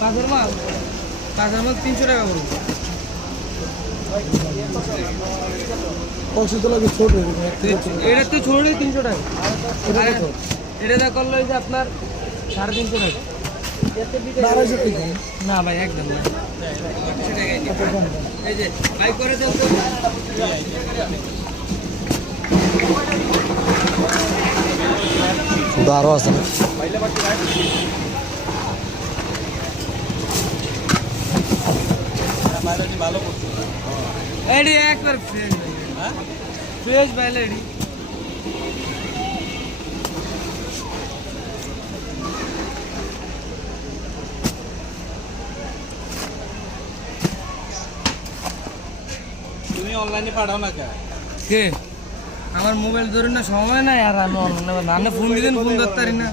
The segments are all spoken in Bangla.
কাঁচের মাল 300 টাকা করবো। এটা তো ছোট 300 টাকা, এটা করলে যে আপনার 350 টাকা। না ভাই একদম না, এই যে ভাই করে দেন তো। শুধু আরো আছে না? এডি একবার ফ্রেশ ফ্রেশ বাইলে এডি। তুমি অনলাইনে পাঠাও না কে? আমার মোবাইল ধরে না, সময় নাই আর আমি অনলাইনে ফোন দিতেন, ফোন ধরতে পারি না।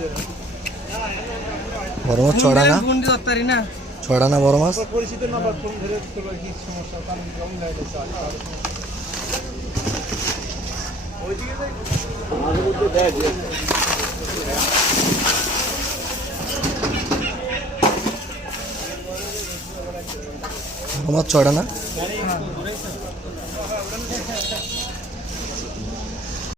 বড় মাছ ছড়া না, ফোন দিতে পারি না। ছড়া না বড় মাছ। পরিচিত নাম্বার ফোন ধরে করবার কি সমস্যা? কারণ অনলাইনে বড় মাছ ছড়া না।